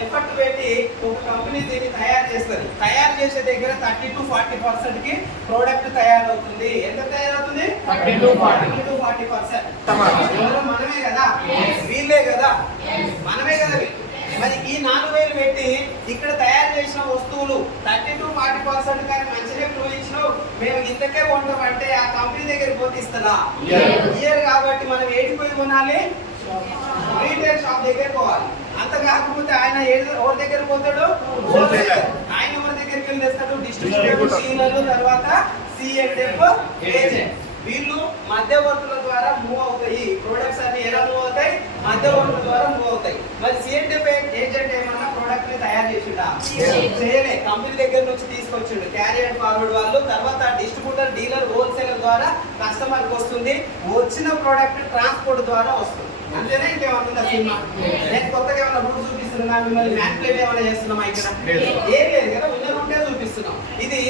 ఎఫర్ట్ పెట్టి ఒక కంపెనీ దీన్ని తయారు చేస్తుంది. తయారు చేసే దగ్గర 30 to 40% కి ప్రోడక్ట్ తయారవుతుంది. ఎంత తయారవుతుంది? 30 to 40%. ఎవరో మనమే కదా, వీళ్ళే కదా, మనమే కదా. మరి ఈ 4,000 పెట్టి ఇక్కడ తయారు చేసిన వస్తువులు 30 to 40% కానీ మంచిగా చూపించినావు, మేము ఇంతకే కొంటాం అంటే ఆ కంపెనీ దగ్గర పోతే ఇస్తుందా? ఇయర్ కాబట్టి మనం ఏడిపోయి కొనాలి, రీటైల్ షాప్ దగ్గర పోవాలి. అంత కాకపోతే ఆయన ఎవరి దగ్గర పోతాడు? ఆయన ఎవరి దగ్గరికి వెళ్ళి తెస్తాడు? డిస్ట్రిబ్యూటర్, సీలర్లు, తర్వాత C&F ఏజెంట్. వీళ్ళు మధ్యవర్తుల ద్వారా మూవ్ అవుతాయి. ప్రొడక్ట్స్ అన్ని ఎలా మూవ్ అవుతాయి? మధ్యవర్తుల ద్వారా మూవ్ అవుతాయి. మరి C&F ఏజెంట్ ఏమన్నా ప్రొడక్ట్ ని తయారు చేసిండా? చేయలే. కంపెనీ దగ్గర నుంచి తీసుకొచ్చిండు క్యారియర్ ఫార్వర్డ్ వాళ్ళు, తర్వాత డిస్ట్రిబ్యూటర్, డీలర్, హోల్సేలర్ ద్వారా కస్టమర్ కి వస్తుంది. వచ్చిన ప్రొడక్ట్ ట్రాన్స్పోర్ట్ ద్వారా వస్తుంది. అంతేనా? ఇంకేమన్నా సినిమా నేను కొత్తగా ఏమైనా రూట్ చూపిస్తున్నా, మిమ్మల్ని మ్యాన్ప్లేట్ ఏమైనా చేస్తున్నామా? ఇక్కడ ఏం లేదు కదా, ఉన్న రూటే చూపిస్తున్నాం. ఇది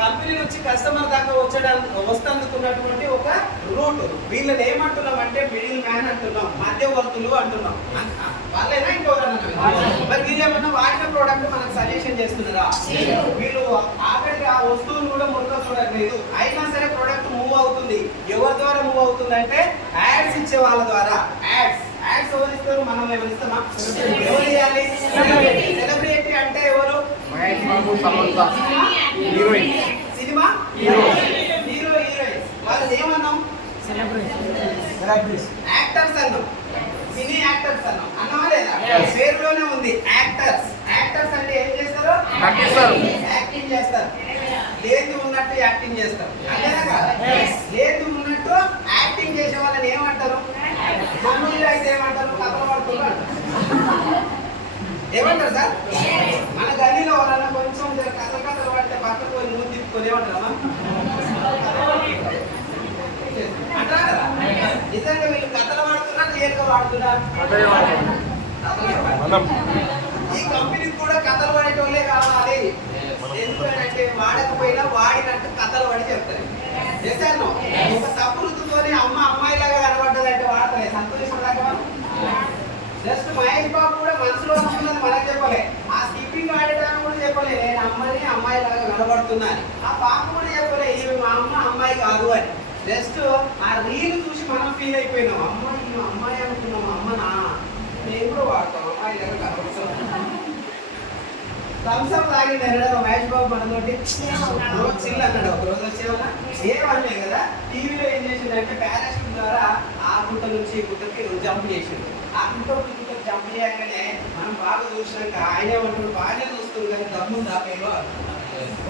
కంపెనీ నుంచి కస్టమర్ దాకా వస్తున్నటువంటి ఒక రూట్. వీళ్ళని ఏమంటున్నాం అంటే మిడిల్ మ్యాన్ అంటున్నాం, మధ్యవర్తులు అంటున్నాం. వాళ్ళైనా ఇంకెవరన్నా? మరి వీళ్ళేమన్నా వాడిన ప్రోడక్ట్ మనకు సజెషన్ చేస్తున్నారా? వీళ్ళు ఆఖరికి ఆ వస్తువులు కూడా మొత్తం చూడట్లేదు, అయినా సరే ప్రోడక్ట్ మూవ్ అవుతుంది. ఎవరి ద్వారా మూవ్ అవుతుంది అంటే యాడ్స్ ఇచ్చే వాళ్ళ ద్వారా. యాడ్స్ ఎవరు ఇస్తారు? మనం ఎవరు ఇస్తామా? ఎవరు చేయాలి? సెలబ్రిటీ అంటే ఎవరు? Cinema hero heroines. వాళ్ళు ఏమన్నాం? యాక్టర్స్ అన్నాం, సినీ యాక్టర్స్ అన్నాం, అన్నమా లేదా? పేరులోనే ఉంది యాక్టర్స్. యాక్టర్స్ అంటే ఏం చేస్తారు? యాక్టింగ్ చేస్తారు. లేదు ఉన్నట్టు యాక్టింగ్ చేస్తారు, అంతేనా కాదా? లేదు ఉన్నట్టు యాక్టింగ్ చేసే వాళ్ళని ఏమంటారు? మమ్మల్ని అయితే ఏమంటారు? కథలు పడుతున్నారు అంటారు. ఏమంటారు సార్? మన గల్లీలో ఎవరన్నా కొంచెం కథలు పడితే పక్కకు పోయి మూడు తిప్పుకొని ఏమంటారమ్మా అంటారా కదా? నిజంగా వీళ్ళు కథలు పడుతున్నారు, రియల్గా వాడుతున్నారు. ఈ కంపెనీకి కూడా కథలు పడేటోళ్ళే కావాలి. ఎందుకంటే వాడకపోయినా వాడినట్టు కథలు పడి చెప్తారు. చేశాను ఒక తప్పు రుతుతోనే అమ్మాయిలాగా కనబడ్డదంటే వాడతలే, సంతోషపడక జస్ట్ మహేష్ బాబు కూడా మనసులో అనుకున్నది మనకు చెప్పలే, ఆ స్కిప్పింగ్ ఆడేటాన్ని కూడా చెప్పలే, నేను అమ్మాయిలాగా కనబడుతున్నాను. ఆ పాప కూడా చెప్పలే, ఇవి మా అమ్మాయి కాదు అని. జస్ట్ ఆ రీల్ చూసి మనం ఫీల్ అయిపోయినాం, అమ్మాయి అనుకున్నాం, అమ్మనా నేను కూడా వాడతాం అమ్మాయిలాగా కనబడుతున్నాం. థమ్స్అప్ తాగి నెరడా మహేష్ బాబు మనతోటి రోజు చిల్ అన్నాడు. ఒక రోజు వచ్చేవన్నా ఏమన్నా కదా, టీవీలో ఏం చేసిందంటే పారాషూట్ ద్వారా ఆ గుట్ట నుంచి ఈ గుట్టకి జంప్ చేసిండు. ఆ గుట్టకి జంప్ చేయగానే మనం బాగా చూసినాక ఆయన ఏమంటాడు? బాగానే చూస్తుంది కానీ దమ్ము దాపేలో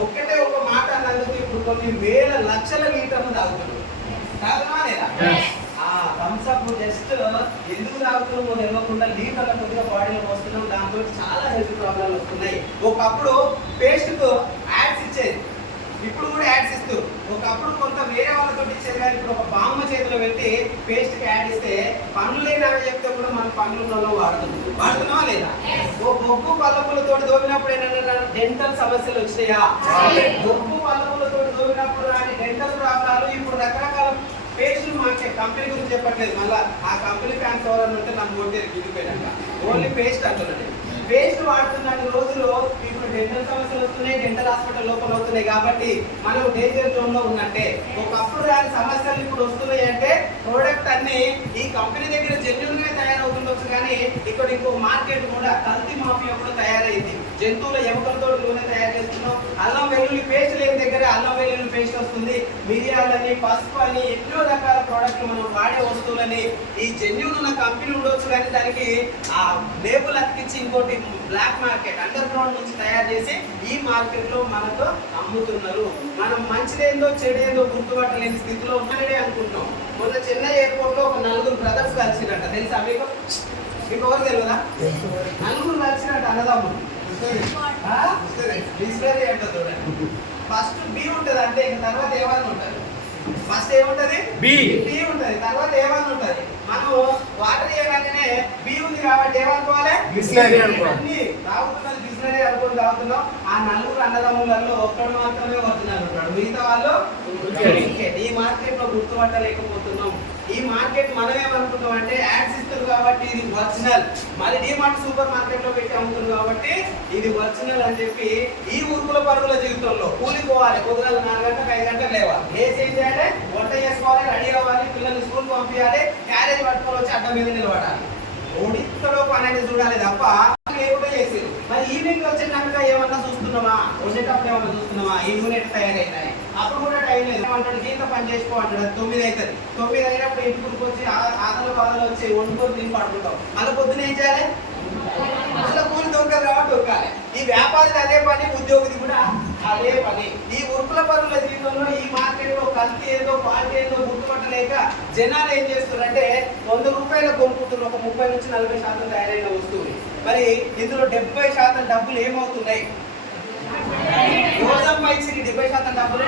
ఒక్కటే ఒక మాట అన్నందుకు ఇప్పుడు కొన్ని వేల లక్షల లీటర్లు తాగుతాడు. తాగుతామా లేదా? థమ్స్అప్ జస్ట్ ఎందుకు తాగుతున్నామో తెలియకుండా లీటర్ల కొద్దిగా బాడీలో వస్తున్నాం, దాంతో చాలా హెల్త్ ప్రాబ్లమ్స్ వస్తున్నాయి. ఒకప్పుడు పేస్ట్ కు యాడ్స్ ఇచ్చేది, ఇప్పుడు కూడా యాడ్స్ ఇస్తారు. ఒకప్పుడు కొంత వేరే వాళ్ళతో ఇచ్చేది కానీ ఇప్పుడు ఒక బామ్మ చేతిలో పెట్టి పేస్ట్కి యాడ్ ఇస్తే పనులు లేని అవి చెప్తే కూడా మనం పనులు వాడుతున్నావా లేదా? ఓ బొగ్గు పల్లపులతో దోమినప్పుడు ఏంటంటే డెంటల్ సమస్యలు వచ్చినాయా? బొగ్గు పల్లపులతో దోమినప్పుడు రాని డెంటల్ ప్రాబ్లాలు ఇప్పుడు రకరకాల పేస్టులు మార్చే కంపెనీ గురించి చెప్పట్లేదు. మళ్ళీ ఆ కంపెనీ ఫ్యాన్స్ ఎవరన్నా ఉంటే నాకు ఓటేరు గిరిపోయాక ఓన్లీ పేస్ట్ అంటున్నాను. పేస్ట్ వాడుతున్న రోజుల్లో ఇప్పుడు డెంటల్ సమస్యలు వస్తున్నాయి, డెంటల్ హాస్పిటల్ లోపల అవుతున్నాయి కాబట్టి మనం డేంజర్ జోన్ లో ఉన్నట్టే. ఒకప్పుడు దాని సమస్యలు ఇప్పుడు వస్తున్నాయి అంటే ప్రోడక్ట్ అన్ని ఈ కంపెనీ దగ్గర జెన్యున్ గా తయారవుతుండొచ్చు కానీ ఇక్కడ ఇంకో మార్కెట్ కూడా కల్తీ మాఫియా కూడా తయారైంది. జంతువుల ఎముకలతో నూనె తయారు చేస్తున్నాం. అల్లం వెల్లుల్లి పేస్ట్ లేని దగ్గర అల్లం వెల్లుల్లి పేస్ట్ వస్తుంది. మిరియాలని, పసుపు అని ఎన్నో రకాల ప్రోడక్ట్లు మనం వాడే వస్తువులని ఈ జెన్యున్ ఉన్న కంపెనీ ఉండొచ్చు కానీ దానికి ఆ లేబుల్ అతికించి ఇంకోటి బ్లాక్ మార్కెట్ అండర్ గ్రౌండ్ నుంచి తయారు చేసి ఈ మార్కెట్ లో మనకు అమ్ముతున్నారు. మనం మంచిదేందో చెడేందో గుర్తుపట్టలేని స్థితిలో ఉన్నాడే అనుకుంటాం. మొన్న చెన్నై ఎయిర్పోర్ట్ లో ఒక 4 బ్రదర్స్ కలిసినట్ట. తెలుసా మీకు? మీకు ఎవరు తెలియదా? 4 కలిసినట్ట అన్నదమ్ములు. బిస్లరీ అంటే చూడండి. ఫస్ట్ బి ఉంటది అంటే తర్వాత ఏమని ఉంటది. ఫస్ట్ ఏముంటది? బి ఉంటది. తర్వాత ఏమని ఉంటది. మనం వాటర్ ఇవ్వగానే బి ఉంది కాబట్టి ఏమనుకోవాలి? బిస్లరీ అనుకోవాలి. తాగుతున్నది బిస్లరీ అనుకుని తాగుతున్నాం. ఆ 4 అన్నదమ్ములలో ఒక్కడు మాత్రమే వస్తున్నారు, మిగతా వాళ్ళు ఈ మార్కెట్ లో గుర్తుపట్టలేకపోతున్నాం. ఈ మార్కెట్ మనం ఏమనుకుంటాం అంటే యాడ్స్ ఇస్తారు కాబట్టి ఇది ఒరిజినల్, మళ్ళీ డిమార్ట్ సూపర్ మార్కెట్ లో పెట్టి అమ్ముతుంది కాబట్టి ఇది ఒరిజినల్ అని చెప్పి ఈ ఉరుకుల పరుగుల జీవితంలో కూలిపోవాలి. పొద్దున 4 గంటలకు 5 గంటలకు లేవాలి, లేచి ఏం చేయాలి? వంట చేసుకోవాలి, రెడీ అవ్వాలి, పిల్లల్ని స్కూల్ పంపించాలి, క్యారేజ్ పట్టుకొని వచ్చి అడ్డం మీద నిలబడాలి. ఓడితో పని అనేది చూడాలి తప్ప లేకుండా చేసారు. మరి ఈవినింగ్ వచ్చేటప్పుడు ఏమన్నా చూస్తున్నామా? వచ్చేటప్పుడు ఏమన్నా చూస్తున్నామా? ఈ నూనె తయారైనాయి. అప్పుడు కూడా టైం లేదు అంటాడు, గీత పని చేసుకో అంటాడు. 9 అవుతుంది. 9 అయినప్పుడు ఇంటికి వచ్చి ఆదల బాధలు వచ్చి వండుకొని తిని పడుకుంటాం. మళ్ళీ పొద్దున ఏం చేయాలి? మళ్ళీ కూలి దొరకదు కాబట్టి దొరకాలి. ఈ వ్యాపారికి అదే పని, ఉద్యోగిది కూడా అదే పని. ఈ ఉరుకుల పనుల జీవితంలో ఈ మార్కెట్ లో కల్తీ ఏదో క్వాలిటీ ఏదో గుర్తుపట్టలేక జనాలు ఏం చేస్తున్నారంటే 100 రూపాయలు కొనుక్కుంటున్నారు ఒక 30 నుంచి 40% తయారైన వస్తువుని. మరి ఇందులో 70% డబ్బులు ఏమవుతున్నాయి? రోజం పైకి 70% డబ్బులు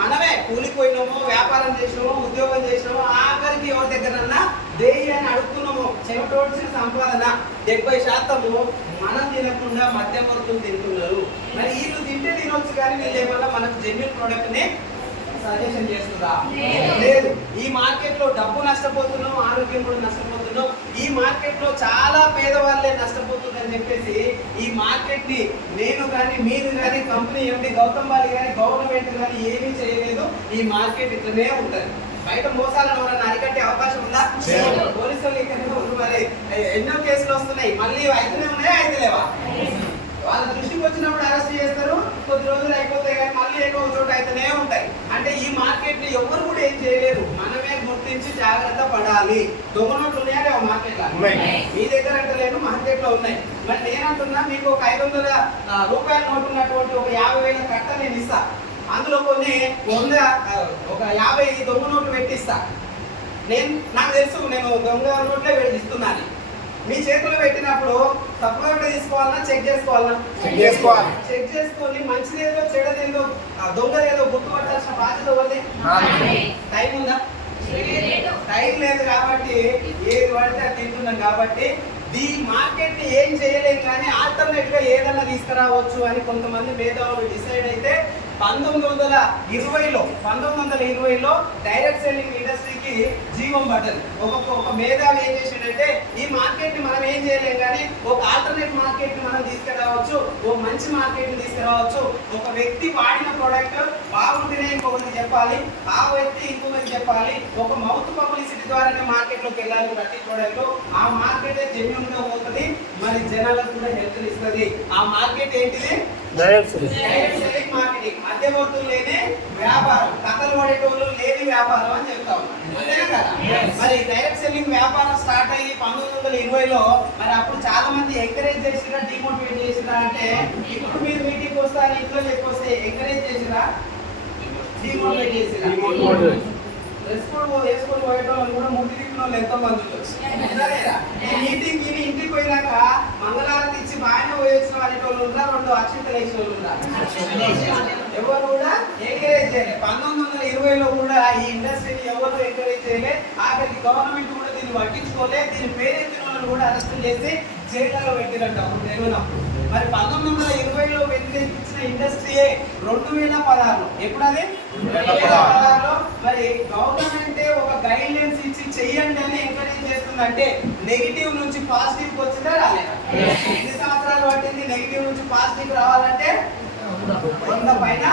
మనమే కూలిపోయినామో, వ్యాపారం చేసినామో, ఉద్యోగం చేసినామో, ఆఖరికి ఎవరి దగ్గరన్నా దేయి అని అడుగుతున్నామో చెమటోడ్చిన సంపాదన 70% మనం తినకుండా మధ్యవర్తులు తింటున్నారు. మరి వీళ్ళు తింటే తినొచ్చు కానీ వీళ్ళు ఏమన్నా మనకు జెన్యున్ ప్రోడక్ట్ ని సజెషన్ చేస్తుందా? లేదు. ఈ మార్కెట్ లో డబ్బు నష్టపోతున్నాం, ఆరోగ్యం కూడా నష్టపోతున్నాం. ఈ మార్కెట్ లో చాలా పేదవాళ్ళే నష్టపోతుందని చెప్పేసి ఈ మార్కెట్ ని నేను కానీ మీరు కానీ కంపెనీ ఎండి గౌతమ్ బాలి కానీ గవర్నమెంట్ కానీ ఏమీ చేయలేదు. ఈ మార్కెట్ ఇట్లనే ఉంటుంది. బయట మోసాలను ఎవరైనా అరికట్టే అవకాశం ఉందా? పోలీసులు ఇక్కడ మరి ఎన్నో కేసులు వస్తున్నాయి. మళ్ళీ అయితేనే ఉన్నాయా? అయితే లేవా? వాళ్ళ దృష్టికి వచ్చినప్పుడు అరెస్ట్ చేస్తారు, కొద్ది రోజులు అయిపోతాయి కానీ మళ్ళీ ఏదో చోట అయితేనే ఉంటాయి. అంటే ఈ మార్కెట్ ని ఎవరు కూడా ఏం చేయలేరు. మనమే గుర్తించి జాగ్రత్త పడాలి. దొంగ నోట్లు ఉన్నాయా లేవా మార్కెట్ లో? మీ దగ్గర అంటే లేదు, మార్కెట్ లో ఉన్నాయి. మరి నేనంటున్నా మీకు ఒక 500 రూపాయల నోటు ఉన్నటువంటి ఒక 50,000 కట్ట నేను ఇస్తా. అందులో కొన్ని 100 ఒక 50 దొంగ నోట్లు పెట్టిస్తా. నాకు తెలుసు నేను దొంగ నోట్లే ఇస్తున్నాను. మీ చేతులు పెట్టినప్పుడు తప్పుగా తీసుకోవాలన్నా చెక్ చేసుకోవాలన్నా? చెక్ చేసుకొని మంచిదేదో చెడదేదో దొంగదేదో గుర్తుపట్టాల్సిన బాధ్యత ఉంది. టైం ఉందా? టైం లేదు కాబట్టి ఏది పడితే అది తింటున్నాం కాబట్టి ఈ మార్కెట్ ని ఏం చేయలేము కానీ ఆల్టర్నేట్ గా ఏదన్నా తీసుకురావచ్చు అని కొంతమంది మేధావులు డిసైడ్ అయితే 1920లో డైరెక్ట్ సెల్లింగ్ ఇండస్ట్రీకి జీవం పడ్డది. ఒక మేధావి ఏం చేసిండంటే ఈ మార్కెట్ ని మనం ఏం చేయలేం కానీ ఒక ఆల్టర్నేట్ మార్కెట్ ని మనం తీసుకురావచ్చు, ఒక మంచి మార్కెట్ ని తీసుకురావచ్చు. ఒక వ్యక్తి వాడిన ప్రోడక్ట్ బాగుంటేనే ఇంకొకరికి చెప్పాలి, ఆ వ్యక్తి ఇంకొకరికి చెప్పాలి. ఒక మౌత్ పబ్లిసిటీ ద్వారానే మార్కెట్ లోకి వెళ్ళాలి. ప్రతి ప్రోడక్ట్ ఆ మార్కెట్ జెన్యూన్ గా పోతుంది, మరి జనాలకు కూడా హెల్త్ ఇస్తుంది. ఆ మార్కెట్ ఏంటిది? Direct selling marketing. మధ్యవర్తులు లేని వ్యాపారం, కథలు పడేటోళ్ళు లేని వ్యాపారం అని చెప్తా ఉన్నాం. అంతేనా కదా? మరి డైరెక్ట్ సెల్లింగ్ వ్యాపారం స్టార్ట్ అయ్యి 1920లో మరి అప్పుడు చాలా మంది ఎంకరేజ్ చేసిరా, డిమోటివేట్ చేసిరా అంటే ఇప్పుడు మీరు మీటింగ్ వస్తా ఇంట్లో చెప్పొస్తే ఎంకరేజ్ చేసిరా, డిమోటివేట్ చేసిరా? వేసుకొని పోయేటోళ్ళు కూడా ముట్టి తిప్పిన వాళ్ళు ఎంతో మంది మీటింగ్ ఇంటికి పోయినాక మంగళారతి ఇచ్చి బాగానే పోయొచ్చు అనేటోళ్ళు ఉన్నారు, 2 అక్షింతలు వేసిన వాళ్ళు ఉన్నారు. ఎవరు కూడా ఎంకరేజ్ చేయలేదు. 1920లో కూడా ఈ ఇండస్ట్రీని ఎవరు ఎంకరేజ్ చేయలేదు. ఆఖరికి గవర్నమెంట్ కూడా దీన్ని పట్టించుకోలేదు. దీని పేరెత్తిన వాళ్ళని కూడా అరెస్ట్ చేసి జైళ్ళలో పెట్టినట్టు అప్పుడు తెలియనప్పుడు. మరి 1920లో వ్యతిరేకించిన ఇండస్ట్రీయే 2016లో ఎప్పుడు అది 2016లో మరి గవర్నమెంటే ఒక గైడ్ లైన్స్ ఇచ్చి చెయ్యండి అని ఎంకరేజ్ చేస్తుందంటే నెగిటివ్ నుంచి పాజిటివ్ వచ్చిందా రాలేదా? ఎన్ని సంవత్సరాలు పట్టింది నెగిటివ్ నుంచి పాజిటివ్ రావాలంటే? 100 పైన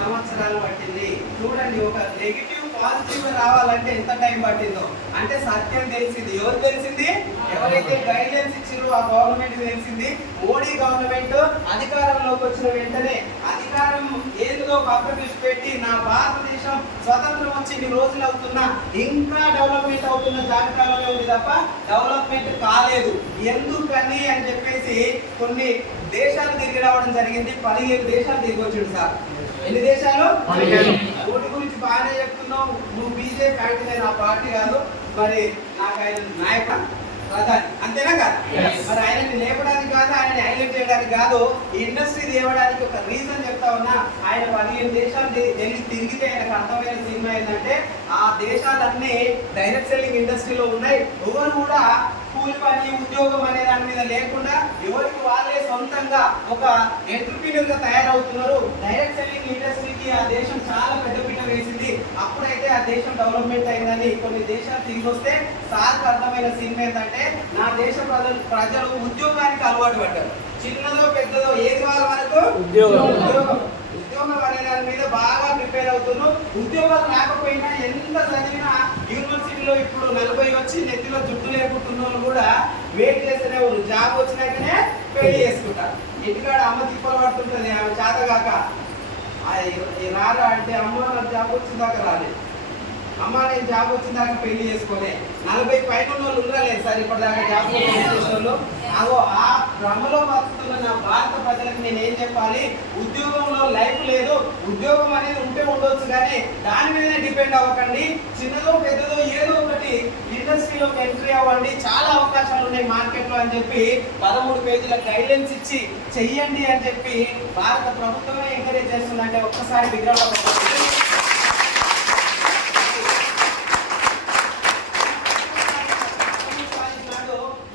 సంవత్సరాలు పట్టింది. చూడండి, ఒక నెగిటివ్ పాజిటివ్ రావాలంటే ఎంత టైం పట్టిందో. అంటే సత్యం తెలిసింది. ఎవరు తెలిసింది? ఎవరైతే గైడ్ లైన్స్ ఇచ్చారో ఆ గవర్నమెంట్ తెలిసింది. మోడీ గవర్నమెంట్ అధికారంలోకి వచ్చిన వెంటనే అధికారం ఏదో పక్కకు పెట్టి నా భారతదేశం స్వతంత్రం వచ్చి ఇన్ని రోజులు అవుతున్నా ఇంకా డెవలప్మెంట్ అవుతున్న జాబితాలోనే ఉంది తప్ప డెవలప్మెంట్ కాలేదు. ఎందుకని అని చెప్పేసి కొన్ని దేశాలు తిరిగి రావడం జరిగింది. 15 దేశాలు తిరిగి వచ్చాడు సార్. ఎన్ని దేశాలు? ఓటు గురించి బాగానే చెప్తున్నావు నువ్వు. బీజేపీ అంటే నేను ఆ పార్టీ కాదు, మరి నాకు ఆయన నాయకుడు ప్రధాని అంతేనా కాదు? మరి ఆయనని లేపడానికి కాదు, ఆయనని హైలైట్ చేయడానికి కాదు, ఈ ఇండస్ట్రీ తేవడానికి ఒక రీజన్ చెప్తా ఉన్నా. ఆయన 15 దేశాలు తిరిగితే ఆయనకు అర్థమైన సినిమా ఏంటంటే ఆ దేశాలన్నీ డైరెక్ట్ సెల్లింగ్ ఇండస్ట్రీలో ఉన్నాయి. ఎవరు కూడా కూలి పని ఉద్యోగం అనే దాని మీద లేకుండా ఎవరికి వాళ్ళే సొంతంగా ఒక ఎంటర్‌ప్రెన్యూర్ గా తయారవుతున్నారు. డైరెక్ట్ సెల్లింగ్ ఇండస్ట్రీకి ఆ దేశం చాలా పెద్దపీట వేసింది. అప్పుడైతే ఆ దేశం డెవలప్మెంట్ అయిందని కొన్ని దేశాలు తిరిగి వస్తే సార్కి అర్థమైన సినిమా ఏంటంటే నా దేశ ప్రజలు ఉద్యోగానికి అలవాటు పడ్డారు. చిన్నదో పెద్దదో ఏది వాళ్ళ వరకు ఉద్యోగం అనే దాని మీద బాగా ప్రిపేర్ అవుతున్నారు. ఉద్యోగాలు రాకపోయినా ఎంత చదివినా యూనివర్సిటీలో ఇప్పుడు 40 వచ్చి నెత్తిలో జుట్టు లేకుంటున్న వాళ్ళు కూడా వెయిట్ చేస్తూనే ఉన్నారు. జాబ్ వచ్చినాకనే పెళ్లి చేసుకుంటారు. ఇంటికాడ అమ్మ తిప్పలు పడుతుంటుంది ఆమె చేతగాక. రారా అంటే అమ్మ నాకు జాబ్ వచ్చిన దాకా రాలేదు, అమ్మ నేను జాబ్ వచ్చిన దాకా పెళ్లి చేసుకోలే. 40 పైన వాళ్ళు ఉండలేదు సార్ ఇప్పటిదాకా జాబ్ వాళ్ళు. అగో ఆ భ్రమలో బతుకుతున్న నా భారత ప్రజలకు నేను ఏం చెప్పాలి? ఉద్యోగంలో లైఫ్ లేదు. ఉద్యోగం అనేది ఉంటే ఉండొచ్చు కానీ దాని మీదనే డిపెండ్ అవ్వకండి. చిన్నదో పెద్దదో ఏదో ఒకటి ఇండస్ట్రీలోకి ఎంట్రీ అవ్వండి. చాలా అవకాశాలు ఉన్నాయి మార్కెట్లో అని చెప్పి 13 పేజీల గైడ్లైన్స్ ఇచ్చి చెయ్యండి అని చెప్పి భారత ప్రభుత్వమే ఎంకరేజ్ చేస్తుందంటే ఒక్కసారి విగ్రహం.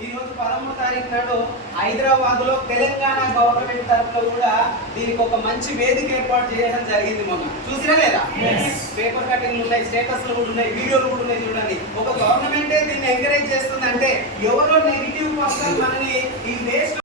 ఈరోజు 13వ తారీఖు నాడు హైదరాబాద్ లో తెలంగాణ గవర్నమెంట్ తరఫున కూడా దీనికి ఒక మంచి వేదిక ఏర్పాటు చేయడం జరిగింది. మొన్న చూసినా లేదా? పేపర్ కటింగ్లు ఉన్నాయి, స్టేటస్లు కూడా ఉన్నాయి, వీడియోలు కూడా ఉన్నాయి. చూడండి, ఒక గవర్నమెంటే దీన్ని ఎంకరేజ్ చేస్తుందంటే ఎవరో నెగిటివ్ పర్సన్ మనని ఈ దేశం